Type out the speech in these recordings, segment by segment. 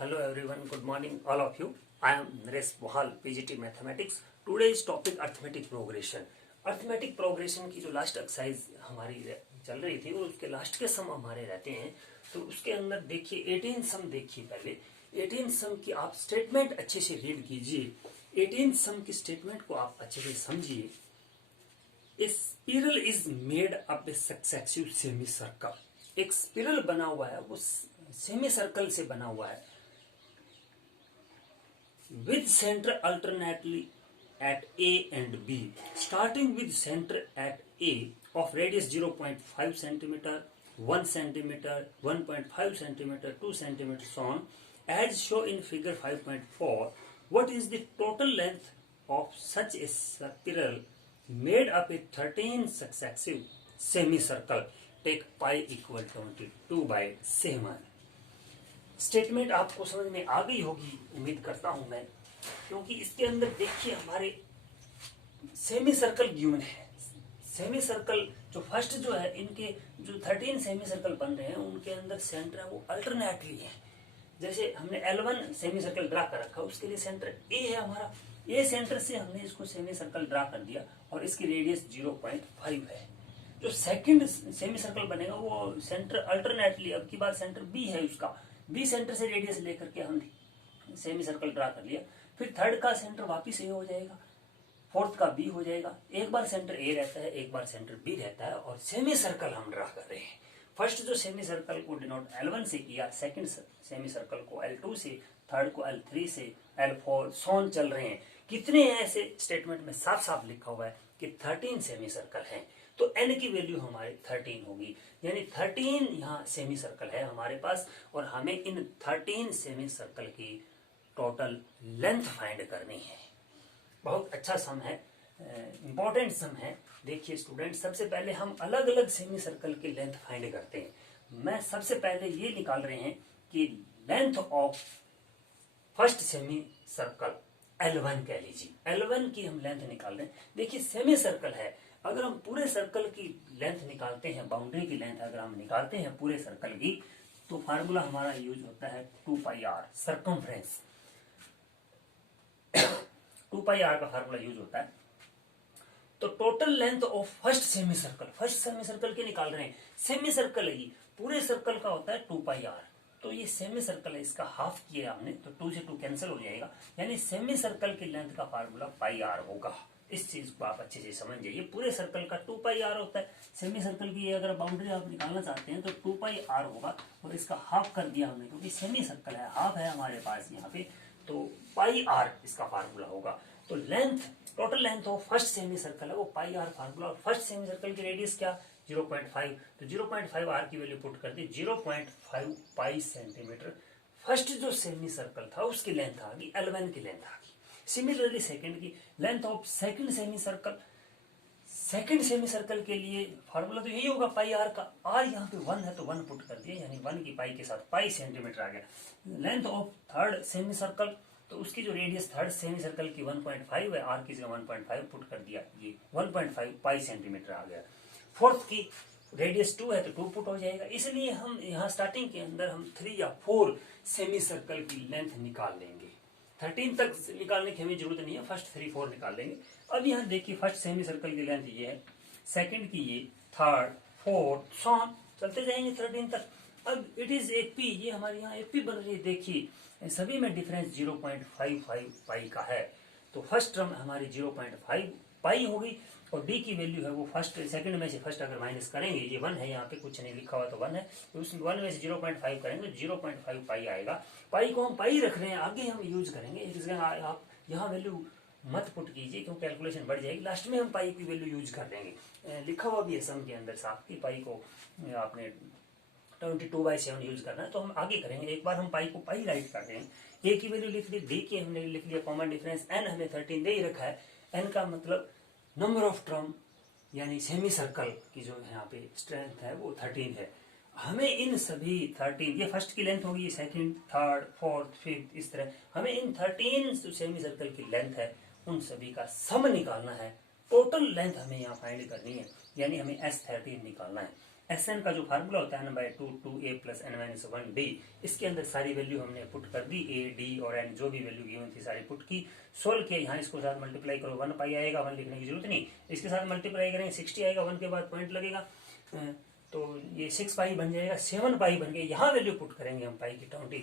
Hello everyone, good morning all of you. I am Naresh Bohal, PGT Mathematics. Today's topic arithmetic progression. Arithmetic progression की जो last exercise हमारी चल रही थी और उसके लास्ट के सम हमारे रहते हैं, तो उसके अंदर देखिए 18 सम देखिए। पहले 18 सम की आप स्टेटमेंट अच्छे से रीड कीजिए। 18 सम की स्टेटमेंट को आप अच्छे से समझिए। A spiral is made up a successive semi circle. एक स्पिरल बना हुआ है, वो सेमी सर्कल से बना हुआ है, with center alternately at A and B, starting with center at A of radius 0.5 centimeter, 1 centimeter, 1.5 centimeter, 2 centimeter, so on, as shown in figure 5.4. What is the total length of such a spiral made up a 13 successive semicircle? Take pi equal to 22/7. Statement आपको समझ में आ गई होगी, उम्मीद करता हूं मैं, क्योंकि इसके अंदर देखिए हमारे सेमी सर्कल गिवन है। सेमी सर्कल जो फर्स्ट जो है, इनके जो 13 सेमी सर्कल बन रहे हैं उनके अंदर सेंटर है वो अल्टरनेटली है। जैसे हमने L1 सेमी सर्कल ड्रा कर रखा, उसके लिए सेंटर ए है हमारा। ए सेंटर से हमने इसको सेमी सर्कल ड्रा कर दिया और इसकी रेडियस 0.5 है। जो सेकंड सेमी सर्कल बनेगा वो सेंटर अल्टरनेटली, अब की बार सेंटर बी है उसका, बी सेंटर से रेडियस लेकर के हमने सेमी सर्कल ड्रा कर लिया। फिर थर्ड का सेंटर वापिस ए हो जाएगा, फोर्थ का बी हो जाएगा। एक बार सेंटर ए रहता है, एक बार सेंटर बी रहता है, और सेमी सर्कल हम ड्रा कर रहे हैं। फर्स्ट जो सेमी सर्कल को डिनोट L1 से किया, सेकंड सेमी सर्कल को L2 से, थर्ड को L3 से, L4 सोन चल रहे हैं। कितने हैं ऐसे स्टेटमेंट में साफ साफ लिखा हुआ है कि 13 सेमी सर्कल हैं, तो n की वैल्यू हमारी 13 होगी, यानी 13 यहाँ सेमी सर्कल है हमारे पास, और हमें इन 13 सेमी सर्कल की टोटल लेंथ फाइंड करनी है। बहुत अच्छा सम है, इंपॉर्टेंट सम है। देखिए स्टूडेंट, सबसे पहले हम अलग अलग सेमी सर्कल की लेंथ फाइंड करते हैं। मैं सबसे पहले ये निकाल रहे हैं कि length of first semi circle L1 कह लीजिए, L1 की हम लेंथ निकाल रहे हैं। देखिए सेमी सर्कल है, अगर हम पूरे सर्कल की लेंथ निकालते हैं, बाउंड्री की लेंथ अगर हम निकालते हैं पूरे सर्कल की, तो फार्मूला हमारा यूज होता है 2πr सर्कमफ्रेंस। 2πr का फार्मूला यूज होता है। तो total length of first semi circle की निकाल रहे हैं। सेमी सर्कल है ये, पूरे सर्कल का होता है 2πr, तो ये सेमी सर्कल है, इसका हाफ किया हमने, तो 2 से 2 कैंसिल हो जाएगा, यानी सेमी सर्कल की लेंथ का फार्मूला πr होगा। इस चीज को आप अच्छे से समझ जाइए। पूरे सर्कल का 2πr होता है, सेमी सर्कल की अगर बाउंड्री आप निकालना चाहते हैं तो 2πr होगा, और इसका हाफ कर दिया हमने क्योंकि सेमी सर्कल है, हाफ है हमारे पास यहाँ पे, तो πr इसका फार्मूला होगा। तो length, total length of first semi circle है वो πr फार्मूला, और फर्स्ट सेमी सर्कल की रेडियस क्या, 0.5, तो 0.5 r की वैल्यू पुट कर दी, 0.5 पाई सेंटीमीटर। फर्स्ट जो सेमी सर्कल था उसकी लेंथ आ गई, L1 की लेंथ आ गई। सिमिलरली सेकंड की length of second semi circle के लिए फार्मूला तो यही होगा πr का। r यहाँ पे 1 है तो 1 पुट कर दिया, यानी 1 की पाई के साथ पाई सेंटीमीटर आ गया। Length of third semi circle, तो उसकी जो रेडियस थर्ड सेमी सर्कल की 1.5 है, r की जगह 1.5 पुट कर दिया, ये 1.5 पाई सेंटीमीटर आ गया। फोर्थ की रेडियस 2 है तो 2 पुट हो जाएगा। इसलिए हम यहाँ स्टार्टिंग के अंदर हम 3 या 4 सेमी सर्कल की लेंथ निकाल लेंगे। 13 तक निकालने की हमें जरूरत नहीं है, फर्स्ट 3 4 निकाल लेंगे। अब यहाँ देखिए फर्स्ट सेमी सर्कल की लेंथ ये है, सेकंड की ये, थर्ड, फोर्थ, सॉन चलते जाएंगे 13 तक। अब इट इज AP, ये हमारे यहाँ AP बन रही है। देखिए सभी में डिफरेंस 0.55 पाई का है, तो फर्स्ट टर्म हमारी 0.5 पाई होगी, और d की वैल्यू है वो फर्स्ट सेकंड में से फर्स्ट अगर माइनस करेंगे, ये 1 है यहाँ पे, कुछ नहीं लिखा हुआ तो 1 है, तो उस 1 में से 0.5 करेंगे 0.5 पाई आएगा। पाई को हम पाई रख रहे हैं, आगे हम यूज करेंगे। एक जगह आप यहाँ वैल्य/, मत पुट कीजिए क्योंकि कैलकुलेशन बढ़ जाएगी, लास्ट में हम पाई की वैल्यू यूज कर लेंगे। लिखा हुआ भी है सम के अंदर साफ कि पाई को आपने 22/7 यूज करना है, तो हम आगे करेंगे। एक बार हम पाई को पाई राइट कर रहे हैं, ए की वैल्यू लिख ली, डी की हमने लिख लिया, कॉमन डिफरेंस n हमें 13 दे ही रखा है। n का मतलब नंबर ऑफ टर्म, यानी सेमी सर्कल की जो यहाँ पे स्ट्रेंथ है वो 13 है। हमें इन सभी 13, ये फर्स्ट की लेंथ होगी, सेकंड, थर्ड, फोर्थ, फिफ्थ, इस तरह हमें इन 13 जो सेमी सर्कल की लेंथ है उन सभी का सम निकालना है। टोटल लेंथ हमें यहाँ फाइंड करनी है, यानी हमें S13 निकालना है। Sn का जो फार्मूला होता है n/2 2a + n-1d, इसके अंदर सारी वैल्यू हमने पुट कर दी, a, d और n जो भी वैल्यू गिवन थी सारी पुट की, सोल्व किया। यहाँ इसको साथ मल्टीप्लाई करो, 1 पाई आएगा, 1 लिखने की जरूरत नहीं, इसके साथ मल्टीप्लाई करेंगे 60 आएगा, 1 के बाद पॉइंट लगेगा, तो ये 6 पाई बन जाएगा, 7 पाई बन गया। यहाँ वैल्यू पुट करेंगे हम पाई की 20,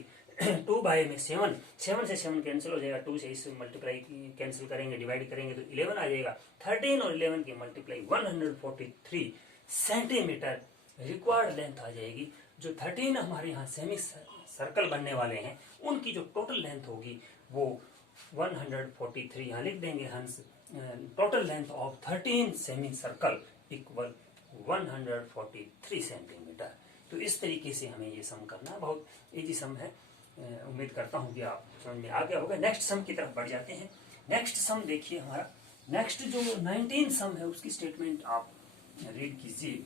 2 बाई में 7, 7 से 7 कैंसिल हो जाएगा, 2 से इस मल्टीप्लाई कैंसिल करेंगे, डिवाइड करेंगे तो 11 आ जाएगा। 13 और 11 की मल्टीप्लाई 143 सेंटीमीटर रिक्वायर्ड लेंथ आ जाएगी। जो 13 हमारे यहाँ सेमी सर्कल बनने वाले हैं उनकी जो टोटल लेंथ होगी वो 143 यहाँ लिख देंगे। हंस total length of 13 semi circle equal 143 centimetre. तो इस तरीके से हमें ये सम करना है, बहुत इजी सम है। उम्मीद करता हूँ कि आप समझ में आ गया होगा। नेक्स्ट सम की तरफ बढ़ जाते हैं। नेक्स्ट सम देखिए, हमारा नेक्स्ट जो 19 सम है उसकी स्टेटमेंट आप रीड कीजिए।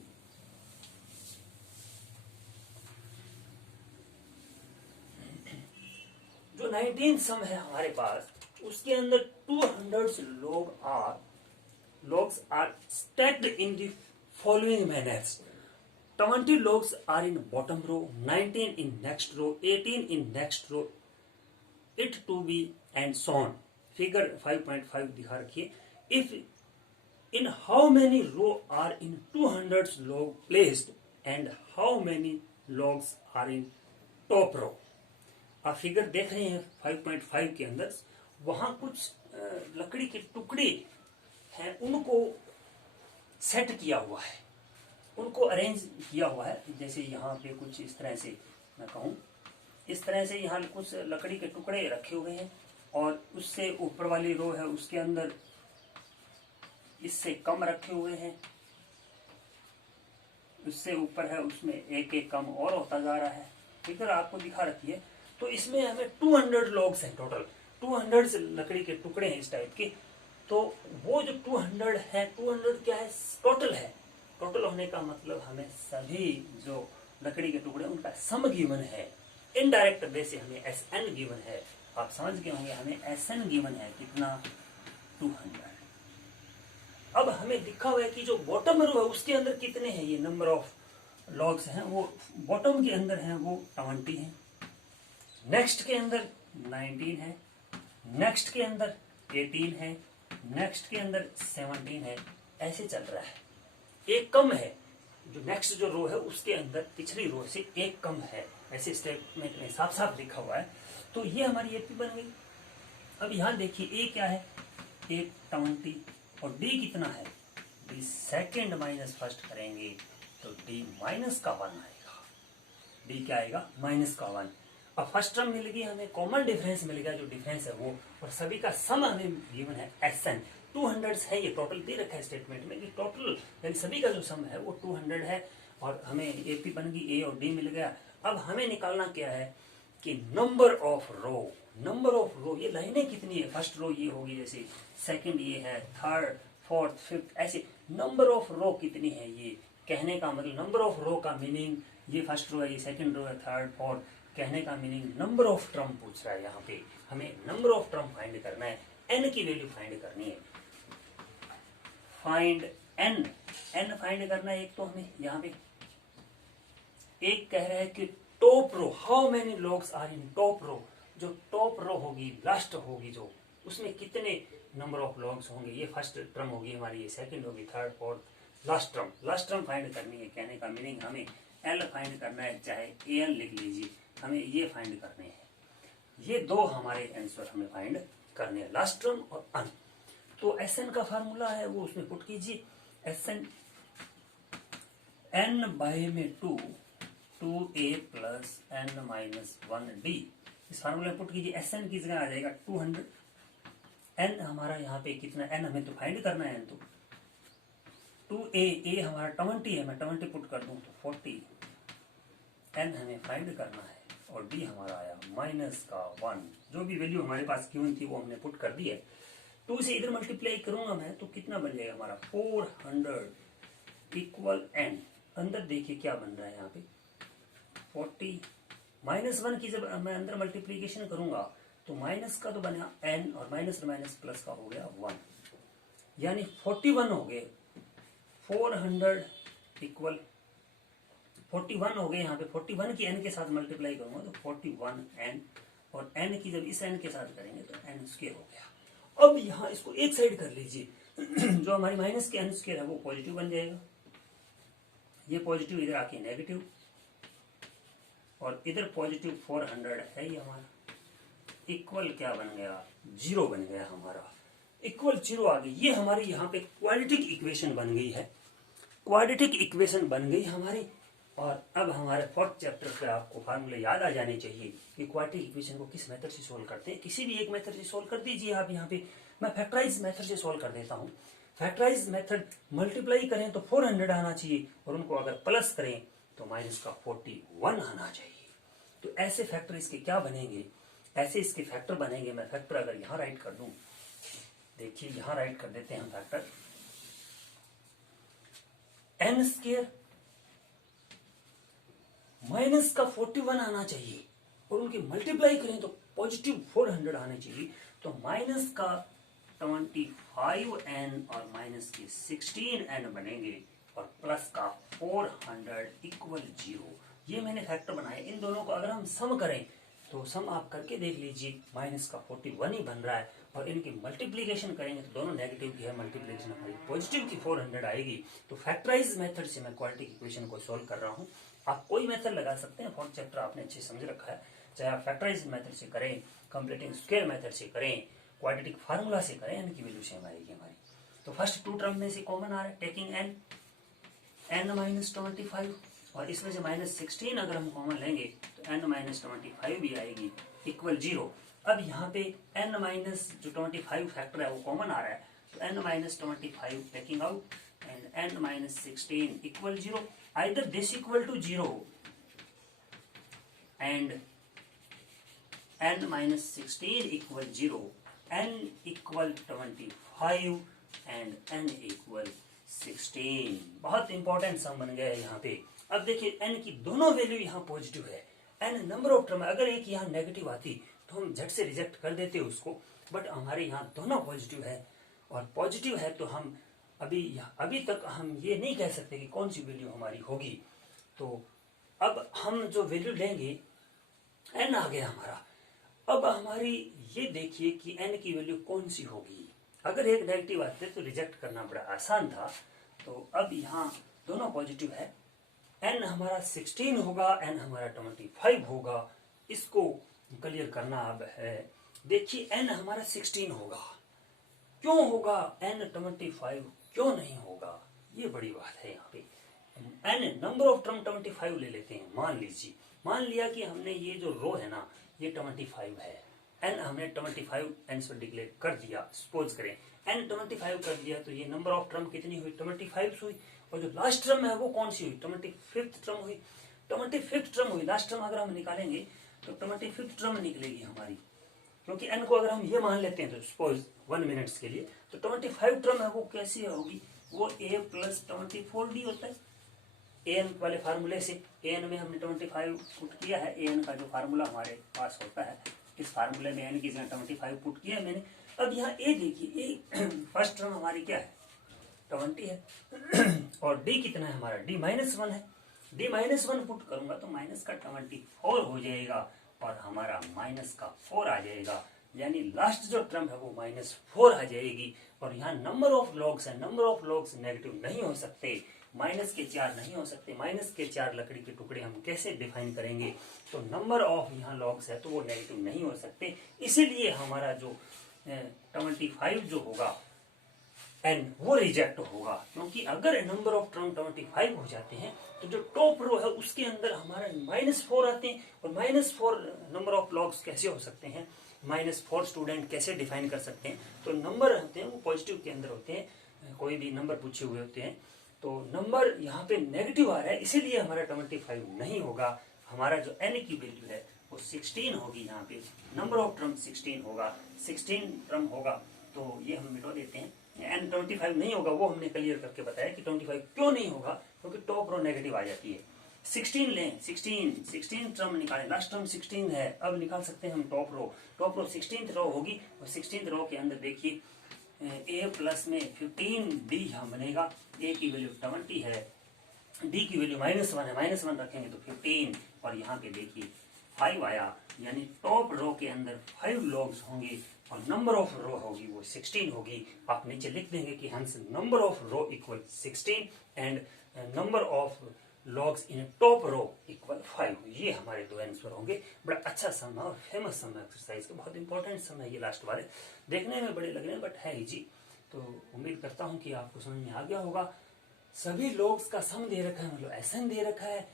जो 19 सम है हमारे पास, उसके अंदर 200 logs are stacked in the following manners. 20 logs are in bottom row, 19 in next row, 18 in next row, it to be and so on. Figure 5.5 दिखा रखिए। If in how many row are in 200 log placed and how many logs are in top row. आप figure देख रहे हैं 5.5 के अंदर, वहां कुछ लकड़ी के टुकड़े हैं, उनको सेट किया हुआ है, उनको अरेंज किया हुआ है। जैसे यहाँ पे कुछ इस तरह से मैं कहूँ, इस तरह से यहाँ कुछ लकड़ी के टुकड़े रखे हुए हैं और उससे ऊपर वाली रो है उसके अंदर इससे कम रखे हुए हैं, उससे ऊपर है उसमें एक एक कम और होता जा रहा है। फिगर आपको दिखा रखी है। तो इसमें हमें 200 लॉग्स हैं टोटल, 200 लकड़ी के टुकड़े हैं इस टाइप के। तो वो जो 200 है, 200 क्या है, टोटल है। टोटल होने का मतलब हमें सभी जो लकड़ी के टुकड़े उनका सम गिवन है। इनडायरेक्ट वे से हमें SN गिवन है। आप समझ गए होंगे, हमें SN गिवन है कितना, 200। अब हमें दिखा हुआ है कि जो बॉटम रो है उसके अंदर कितने हैं, ये नंबर ऑफ लॉग्स हैं, वो बॉटम के अंदर हैं वो 20 हैं, नेक्स्ट के अंदर 19 है, नेक्स्ट के अंदर 18 है, नेक्स्ट के अंदर 17 है, ऐसे चल रहा है। एक कम है, जो नेक्स्ट जो रो है उसके अंदर पिछली रो से एक कम है, ऐसे स्टेटमेंट में साफ साफ लिखा हुआ है। तो ये हमारी एपी बन गई। अब यहाँ देखिए ए क्या है, ए 20 और डी कितना है, डी सेकेंड माइनस फर्स्ट करेंगे तो डी माइनस का 1 आएगा। डी क्या आएगा, माइनस का 1। अब फर्स्ट टर्म मिल गई हमें, कॉमन डिफरेंस मिल गया, जो डिफरेंस है वो, और सभी का सम हमें गिवन है SN। 200 है, ये टोटल दे रखा है स्टेटमेंट में कि टोटल यानी सभी का जो सम है वो 200 है, और हमें एपी बन गई, ए और डी मिल गया। अब हमें निकालना क्या है कि number of row, number of row, ये लाइनें कितनी है, फर्स्ट रो ये होगी, जैसे सेकंड ये है, थर्ड फोर्थ फिफ्थ, ऐसे नंबर ऑफ रो कितनी है। ये कहने का मतलब नंबर ऑफ रो का मीनिंग, ये फर्स्ट रो है, ये सेकंड रो है, थर्ड फोर्थ, कहने का मीनिंग नंबर ऑफ टर्म पूछ रहा है। यहाँ पे हमें नंबर ऑफ टर्म फाइंड करना है, n की वैल्यू फाइंड करनी है। फाइंड n फाइंड करना है। एक तो हमें यहाँ पे एक कह रहा है कि top row, how many logs are in top row, जो टॉप रो होगी, लास्ट होगी जो, उसमें कितने नंबर ऑफ लॉग्स होंगे। ये फर्स्ट टर्म होगी हमारी, ये सेकंड होगी, third fourth, last term find करनी है। कहने का मीनिंग हमें L फाइंड करना है, चाहे AN लिख लीजिए, हमें ये फाइंड करने हैं। ये दो हमारे आंसर हमें फाइंड करने हैं, लास्ट टर्म और अन। तो SN का फार्मूला है वो उसमें पुट कीजिए। SN n बाय में 2a plus n minus 1d, इस फार्मूला में पुट कीजिए। SN की जगह आ जाएगा 200। n हमारा यहाँ पे कितना, n हमें तो फाइंड करना है, तो 2a हमारा 20 है, मैं 20 पुट कर दूं तो 40, n हमें फाइंड करना है, और d हमारा आया माइनस का 1। जो भी वैल्यू हमारे पास गिवन थी वो हमने पुट कर दी है। 2 से इधर मल्टीप्लाई करूंगा मैं तो कितना बन जाएगा हमारा, 400 इक्वल n। अंदर देखिए क्या बन रहा है यहाँ पे, 40 माइनस 1 की जब मैं अंदर मल्टीप्लीकेशन करूंगा तो माइनस का तो बना n और माइनस प्लस का हो गया 1, यानी 41 हो गए। 400 इक्वल 41 हो गए यहाँ पे, 41 की n के साथ मल्टीप्लाई करूंगा तो 41n, और n की जब इस n के साथ करेंगे तो n स्क्वायर हो गया। अब यहाँ इसको एक साइड कर लीजिए जो हमारी माइनस के n स्क्वायर है वो पॉजिटिव बन जाएगा, ये पॉजिटिव इधर आके नेगेटिव, और इधर पॉजिटिव 400 है ये हमारा, इक्वल क्या बन गया, 0 बन गया हमारा, इक्वल 0 आ गई। ये हमारी यहाँ पे क्वाड्रेटिक इक्वेशन बन गई है, क्वाड्रेटिक इक्वेशन बन गई हमारी। और अब हमारे फोर्थ चैप्टर पे आपको फार्मूले याद आ जाने चाहिए कि क्वाड्रेटिक इक्वेशन को किस मेथड से सोल्व करते हैं। किसी भी एक मेथड से सोल्व कर दीजिए आप। यहाँ पे मैं फैक्टराइज मेथड से सोल्व कर देता हूँ। फैक्टराइज मेथड मल्टीप्लाई करें तो 400 आना चाहिए, और उनको अगर प्लस करें तो माइनस का 41 आना चाहिए। तो ऐसे फैक्टर इसके क्या बनेंगे, ऐसे इसके फैक्टर बनेंगे। मैं फैक्टर अगर यहाँ राइट कर दूं, देखिए यहाँ राइट कर देते हैं हम फैक्टर, n स्क्वायर माइनस का 41 आना चाहिए, और उनकी मल्टीप्लाई करें तो पॉजिटिव 400 आने चाहिए। तो माइनस का 25n और माइनस के 16n बनेंगे, और प्लस का 400 इक्वल 0। ये मैंने फैक्टर बनाए। इन दोनों को अगर हम सम करें तो सम आप करके देख लीजिए, माइनस का 41 ही बन रहा है, और इनकी मल्टीप्लीकेशन करेंगे तो दोनों नेगेटिव की है, मल्टीप्लीकेशन हमारी पॉजिटिव की 400 आएगी। तो फैक्टराइज मेथड से मैं क्वाड्रेटिक इक्वेशन को सॉल्व कर रहा हूँ। आप कोई मेथड लगा सकते हैं, फोर्थ चैप्टर आपने अच्छे समझ रखा है, चाहे आप फैक्टराइज मेथड से करें, कंप्लीटिंग स्क्वायर मेथड से करें, क्वाड्रेटिक फार्मूला से करें, इनकी वैल्यू सेम आएगी हमारी। तो फर्स्ट टू टर्म में से कॉमन आ रहा है, टेकिंग n माइनस 25, और इसमें से माइनस 16 अगर हम कॉमन लेंगे तो n माइनस 25 भी आएगी, इक्वल 0। अब यहाँ पे n माइनस जो 25 फैक्टर है वो कॉमन आ रहा है, तो n minus 25 taking out, and n minus 16 equal 0। Either this equal to 0 and n minus 16 equal 0, n equal 25 and n equal 16। बहुत इंपॉर्टेंट सम बन गया है यहाँ पे। अब देखिए n की दोनों वैल्यू यहाँ पॉजिटिव है, n नंबर ऑफ टर्म, अगर एक यहाँ नेगेटिव आती तो हम झट से रिजेक्ट कर देते उसको, बट हमारे यहाँ दोनों पॉजिटिव है, और पॉजिटिव है तो हम अभी तक हम ये नहीं कह सकते कि कौन सी वैल्यू हमारी होगी। तो अब हम जो वैल्यू लेंगे, n आ गया हमारा। अब हमारी ये देखिए कि n की वैल्यू कौन सी होगी। अगर एक नेगेटिव आते तो रिजेक्ट करना बड़ा आसान था, तो अब यहाँ दोनों पॉजिटिव है, n हमारा 16 होगा, n हमारा 25 होगा। इसको क्लियर करना अब है। देखिए n हमारा 16 होगा, क्यों होगा n 25 क्यों नहीं होगा, ये बड़ी बात है यहाँ पे। n नंबर ऑफ टर्म 25 ले लेते हैं। मान लीजिए, मान लिया कि हमने ये जो रो है ना ये 25 है, n हमने 25 आंसर डिक्लेयर कर दिया। सपोज करें n 25 कर दिया, तो ये नंबर ऑफ टर्म कितनी हुई, 25 हुई, और जो लास्ट टर्म है वो कौन सी हुई, 25th टर्म हुई। 25th टर्म हुई, लास्ट टर्म अगर हम निकालेंगे तो 25th टर्म निकलेगी हमारी, क्योंकि n को अगर हम ये मान लेते हैं तो सपोज 1 मिनट्स के लिए, तो 25 टर्म है वो कैसी होगी, वो a प्लस 24d होता है an वाले फार्मूले से। an में हमने 25 पुट किया है, an का जो फार्मूला हमारे पास होता है, इस फार्मूले में n की जगह 25 पुट किया है मैंने। अब यहाँ a देखिए, a फर्स्ट टर्म हमारी क्या है, 20 है, और d कितना है हमारा, d -1 है। d -1 पुट करूंगा तो माइनस का 24 हो जाएगा, और हमारा माइनस का 4 आ जाएगा, यानी लास्ट जो टर्म है वो -4 आ जाएगी। और यहाँ नंबर ऑफ लॉग्स है, नंबर ऑफ लॉग्स नेगेटिव नहीं हो सकते, माइनस के 4 नहीं हो सकते। माइनस के 4 लकड़ी के टुकड़े हम कैसे डिफाइन करेंगे, तो नंबर ऑफ यहाँ लॉग्स है तो वो नेगेटिव नहीं हो सकते। इसीलिए हमारा जो 25 जो होगा n वो रिजेक्ट होगा, क्योंकि अगर नंबर ऑफ टर्म 25 हो जाते हैं तो जो टॉप रो है उसके अंदर हमारा -4 आते हैं, और -4 नंबर ऑफ लॉग्स कैसे हो सकते हैं, -4 स्टूडेंट कैसे डिफाइन कर सकते हैं। तो नंबर होते हैं वो पॉजिटिव के अंदर होते हैं, कोई भी नंबर पूछे हुए होते हैं, तो नंबर यहाँ पे नेगेटिव आ रहा है, इसीलिए हमारा 25 नहीं होगा। हमारा जो n की वैल्यू है वो 16 होगी, यहाँ पे नंबर ऑफ टर्म 16 होगा, 16 टर्म होगा, तो ये हम मिटा देते हैं। n 25 नहीं होगा, वो हमने क्लियर करके बताया कि 25 क्यों नहीं होगा, क्योंकि टॉप रो नेगेटिव आ जाती है। 16 लें, 16 टर्म निकालें, लास्ट टर्म 16 है, अब निकाल सकते हैं हम टॉप रो 16th रो होगी, और 16th रो के अंदर देखिए a प्लस में 15d यहाँ बनेगा, a की वैल्यू 20 है, डी की वैल्यू -1 है, -1 रखेंगे तो 15, और यहाँ पे देखिए 5 आया, यानी टॉप रो के अंदर 5 लॉग्स होंगे और नंबर ऑफ रो होगी वो 16 होगी। आप नीचे लिख देंगे कि hence number of row equal 16 and number of logs in top row equal 5। ये हमारे दो आंसर होंगे। बड़ा अच्छा सम है और फेमस सम है एक्सरसाइज का, बहुत इंपॉर्टेंट सम है ये लास्ट वाले। देखने में बड़े लग रहे हैं बट है इजी। तो उम्मीद करता हूँ कि आपको समझ में आ गया होगा। सभी लॉग्स का सम दे रखा है, मतलब एसएन दे रखा है,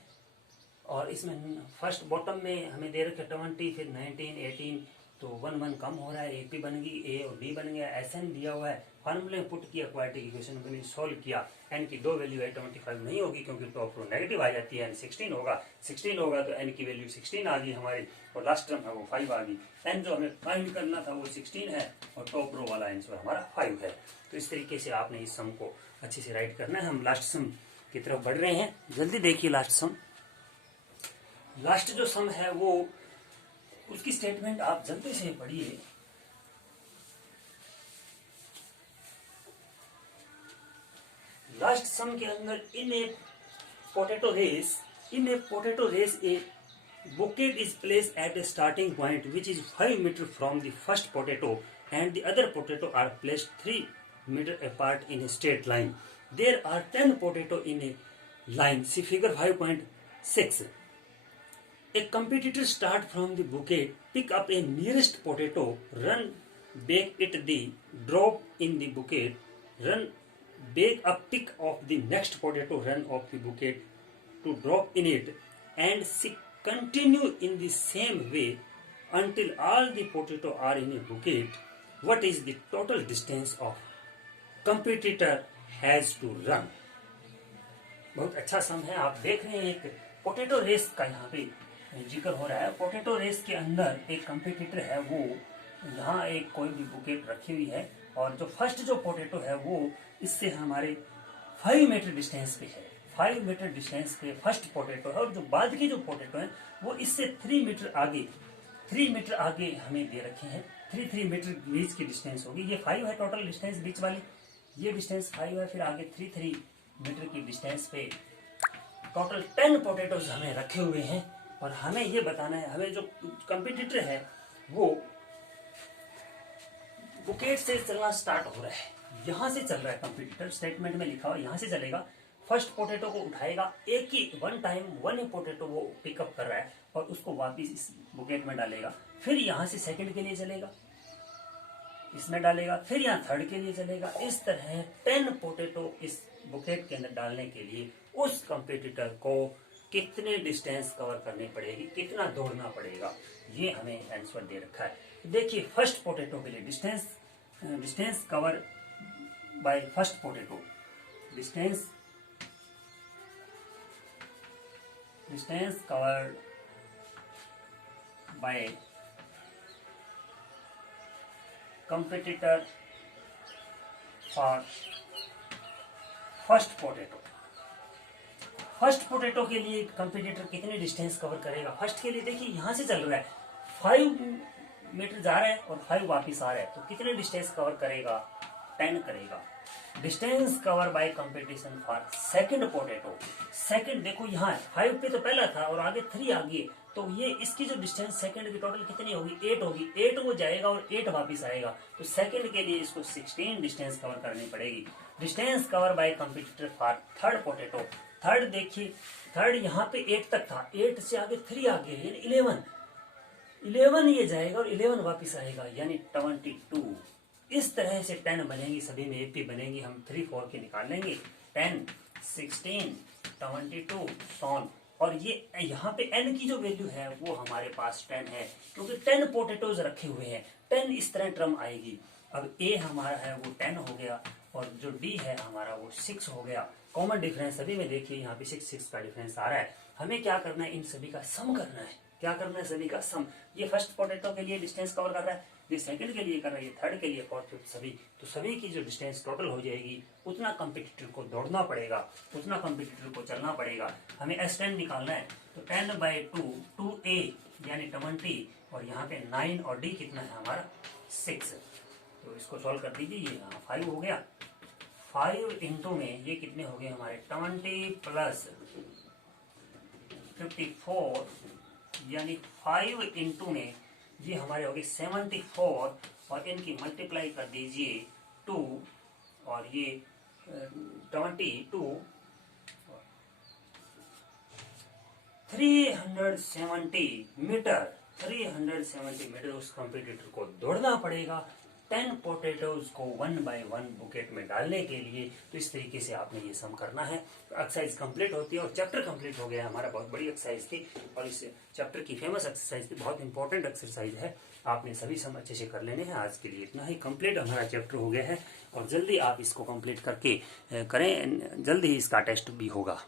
और इसमें फर्स्ट बॉटम में हमें दे रखे 20, फिर 19, 18, तो 1 कम हो रहा है, एपी बन गई, ए और बी बन गया, एसएन दिया हुआ है, फार्मूले में पुट किया, क्वाड्रेटिक इक्वेशन को सॉल्व किया। एन की 2 वैल्यू है, 25 नहीं होगी क्योंकि टॉप रो नेगेटिव आ जाती है, 16 होगा तो एन की वैल्यू 16 आ गई हमारी, और लास्ट टर्म है वो 5 आ गई। एन जो हमें फाइंड करना था वो 16 है और टॉप रो वाला आंसर हमारा 5 है। तो इस तरीके से आपने इस सम को अच्छे से राइट करना है। हम लास्ट सम की तरफ बढ़ रहे हैं, जल्दी देखिए लास्ट सम। लास्ट जो सम है वो उसकी स्टेटमेंट आप जल्दी से पढ़िए। लास्ट सम के अंदर in a potato race a bucket is placed at a starting point which is 5 meters from the first potato and the other potato are placed 3 meters apart in a straight line. There are 10 potatoes in a line. See figure 5.6. A competitor start from the bucket, pick up a nearest potato, run back it the drop in the bucket, run back up pick of the next potato, run off the bucket to drop in it, and continue in the same way until all the potato are in a bucket. What is the total distance of competitor has to run? बहुत अच्छा सम है। आप देख रहे हैं एक potato race का यहाँ पे जिक्र हो रहा है। पोटैटो रेस के अंदर एक कंपटीटर है, वो यहाँ एक कोई भी बुकेट रखी हुई है, और जो फर्स्ट जो पोटैटो है वो इससे हमारे 5 मीटर डिस्टेंस पे है। 5 मीटर डिस्टेंस पे फर्स्ट पोटैटो है, और जो बाद के जो पोटैटो है वो इससे 3 मीटर आगे हमें दे रखे हैं। 3 मीटर बीच की डिस्टेंस होगी। ये 5 है टोटल डिस्टेंस बीच वाली, ये डिस्टेंस 5 है, फिर आगे 3 मीटर की डिस्टेंस पे टोटल 10 पोटैटोज हमें रखे हुए हैं। और हमें ये बताना है, हमें जो कंपटीटर है वो बुकेट से चलना स्टार्ट हो रहा है, यहां से चल रहा है कंपटीटर। स्टेटमेंट में लिखा हुआ यहां से चलेगा। फर्स्ट पोटैटो को उठाएगा, एक ही वन पोटैटो वो पिकअप कर रहा है और उसको वापस इस बुकेट में डालेगा। फिर यहां से सेकंड के लिए चलेगा, इसमें डालेगा, फिर यहाँ थर्ड के लिए चलेगा। इस तरह 10 पोटैटो इस बुकेट के अंदर डालने के लिए उस कंपटीटर को कितने डिस्टेंस कवर करनी पड़ेगी, कितना दौड़ना पड़ेगा, ये हमें आंसर दे रखा है। देखिए फर्स्ट पोटैटो के लिए distance cover by first potato, distance covered by competitor for first potato के लिए कंपटीटर कितने डिस्टेंस कवर करेगा। फर्स्ट के लिए देखिए यहां से चल रहा है, 5 मीटर जा रहा है और 5 वापिस आ रहा है, तो कितने डिस्टेंस कवर करेगा, 10 करेगा। Distance cover by competition for second potato, second देखो यहाँ 5 पे तो पहला था और आगे 3 आ गई, तो ये इसकी जो डिस्टेंस सेकंड की टोटल कितनी होगी, 8 होगी। 8 वो जाएगा और 8 वापिस आएगा, तो सेकंड के लिए इसको 16 डिस्टेंस कवर करनी पड़ेगी। Distance cover by competitor for third potato, third देखिए, थर्ड यहाँ पे 8 तक था, 8 से आगे 3 आ गए, यानी 11 ये जाएगा और 11 वापिस आएगा, यानी 22। इस तरह से 10 बनेगी, सभी में एपी बनेगी। हम 3, 4 के निकाल लेंगे, 10, 16, 22 सॉन, और ये यहाँ पे n की जो वैल्यू है वो हमारे पास 10 है, क्योंकि 10 पोटैटोज रखे हुए हैं। 10 इस तरह टर्म आएगी। अब a हमारा है वो 10 हो गया, और जो d है हमारा वो 6 हो गया। कॉमन डिफरेंस सभी में देखिए यहाँ पे 6 का डिफरेंस आ रहा है। हमें क्या करना है, इन सभी का सम करना है। क्या करना है, सभी का सम। ये फर्स्ट पोटैटो के लिए डिस्टेंस कवर कर रहा है, ये सेकंड के लिए कर रहा है, ये थर्ड के लिए, फोर्थ, फिफ्थ सभी, तो सभी की जो डिस्टेंस टोटल हो जाएगी, उतना कंपटीटर को दौड़ना पड़ेगा, उतना कंपटीटर को चलना पड़ेगा। हमें S10 निकालना है, तो 10/2 2a यानी 20, और यहाँ पे 9 और d कितना है हमारा 6, तो इसको सॉल्व कर दीजिए। ये यहाँ 5 हो गया, 5 इंटू में ये कितने हो गए हमारे 20 प्लस 54, यानी 5 इंटू में ये हमारे हो गए 74, और इनकी मल्टीप्लाई कर दीजिए 2, और ये 22 370 मीटर, 370 मीटर उस कॉम्पिटिटर को दौड़ना पड़ेगा 10 पोटैटोज को 1 बाय 1 बुकेट में डालने के लिए। तो इस तरीके से आपने ये सम करना है। एक्सरसाइज कंप्लीट होती है और चैप्टर कंप्लीट हो गया हमारा। बहुत बड़ी एक्सरसाइज थी और इस चैप्टर की फेमस एक्सरसाइज थी, बहुत इंपॉर्टेंट एक्सरसाइज है। आपने सभी सम अच्छे से कर लेने हैं। आज के लिए इतना ही। कंप्लीट हमारा चैप्टर हो गया है और जल्दी आप इसको कंप्लीट करके करें, जल्दी ही इसका टेस्ट भी होगा।